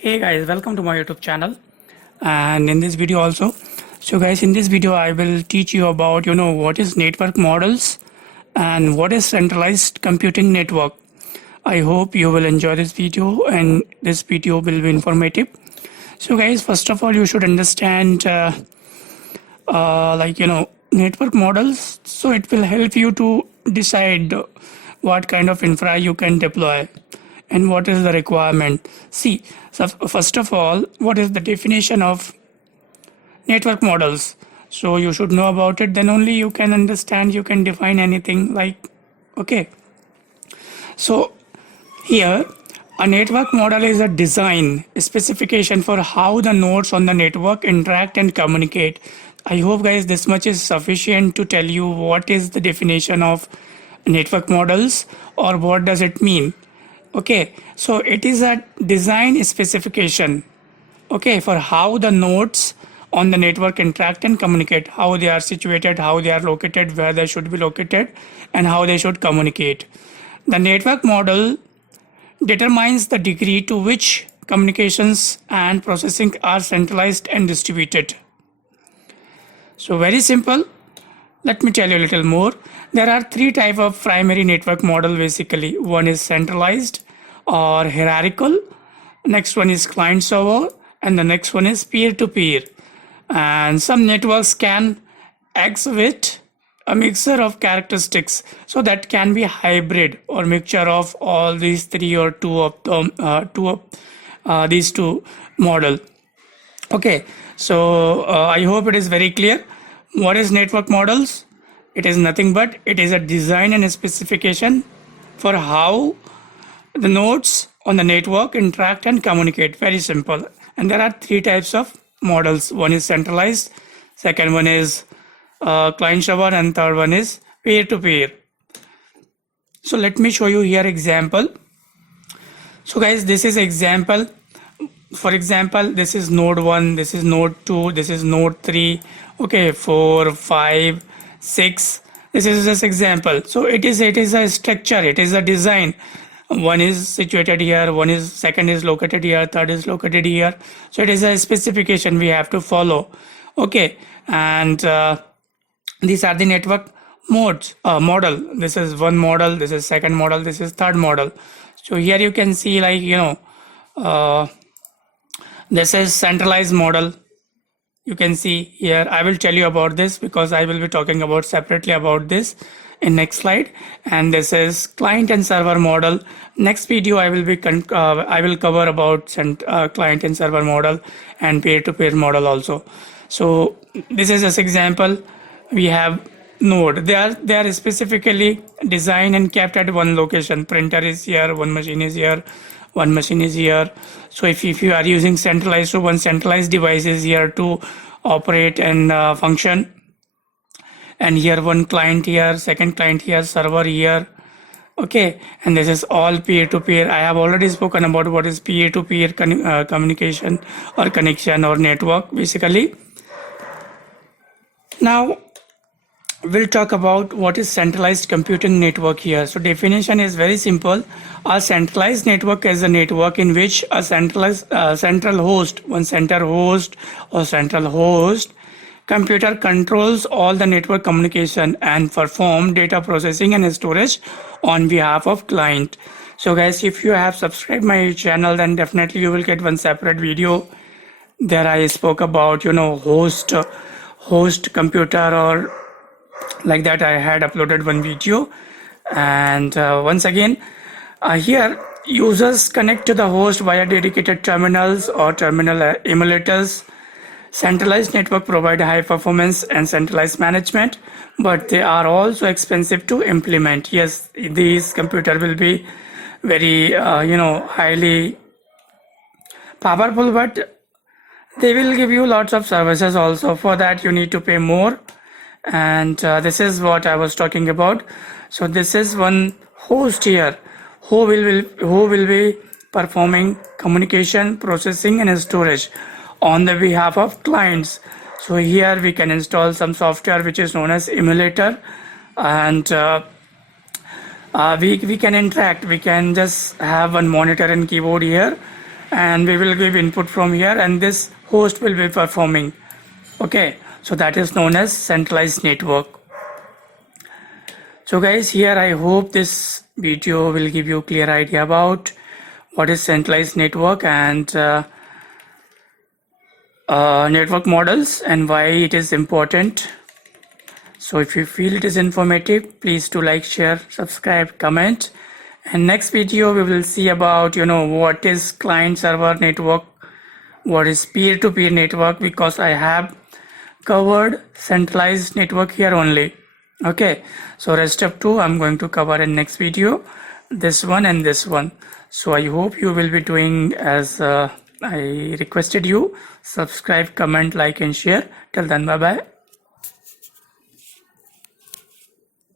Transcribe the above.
Hey guys, welcome to my YouTube channel. And in this video also, so guys, in this video I will teach you about what is network models and what is centralized computing network. I hope you will enjoy this video and this video will be informative. So guys, first of all you should understand network models, so it will help you to decide what kind of infra you can deploy and what is the requirement. See, so first of all, what is the definition of network models? So you should know about it, then only you can understand, you can define anything. Okay, so here a network model is a design specification for how the nodes on the network interact and communicate. I hope guys this much is sufficient to tell you what is the definition of network models or what does it mean. Okay, so it is a design specification, okay, for how the nodes on the network interact and communicate, how they are situated, how they are located, where they should be located, and how they should communicate. The network model determines the degree to which communications and processing are centralized and distributed. So very simple. Let me tell you a little more. There are three types of primary network model basically. One is centralized or hierarchical. Next one is client server, and the next one is peer-to-peer. And some networks can exhibit a mixture of characteristics, so that can be hybrid or mixture of all these three or two of them, these two model. Okay, so I hope it is very clear. What is network models? It is nothing but it is a design and a specification for how the nodes on the network interact and communicate. Very simple. And there are three types of models. One is centralized, second one is client server, and third one is peer-to-peer. So let me show you here example. So guys, this is example. For example, this is node 1, this is node 2, this is node 3, okay, 4, 5, 6. This is just example. So it is a structure, it is a design. One is situated here, one is second is located here, third is located here. So it is a specification we have to follow. Okay, and these are the network modes model. This is one model, this is second model, this is third model. So here you can see this is centralized model. You can see here, I will tell you about this because I will be talking about separately about this in next slide. And this is client and server model. Next video I will be I will cover about client and server model and peer-to-peer model also. So this is just example. We have node. They are specifically designed and kept at one location. Printer is here, one machine is here, one machine is here. So if you are using centralized, so one centralized device is here to operate and function. And here one client here, second client here, server here. Okay, and this is all peer-to-peer. I have already spoken about what is peer-to-peer communication or connection or network basically. Now we'll talk about what is centralized computing network here. So definition is very simple. A centralized network is a network in which a central host, one center host or central host computer controls all the network communication and perform data processing and storage on behalf of client. So guys, if you have subscribed my channel, then definitely you will get one separate video. There I spoke about host computer or like that. I had uploaded one video. And once again here users connect to the host via dedicated terminals or terminal emulators. Centralized network provide high performance and centralized management, but they are also expensive to implement. Yes, these computer will be very highly powerful, but they will give you lots of services also. For that you need to pay more. And this is what I was talking about. So this is one host here who will be performing communication, processing, and storage on the behalf of clients. So here we can install some software which is known as emulator, and we can interact. We can just have one monitor and keyboard here, and we will give input from here, and this host will be performing. Okay, so that is known as centralized network. So guys, here I hope this video will give you a clear idea about what is centralized network and network models and why it is important. So if you feel it is informative, please do like, share, subscribe, comment. And next video we will see about what is client server network, what is peer-to-peer network, because I have covered centralized network here only. Okay, so rest of two I'm going to cover in next video, this one and this one. So I hope you will be doing as I requested you. Subscribe, comment, like and share. Till then, bye bye.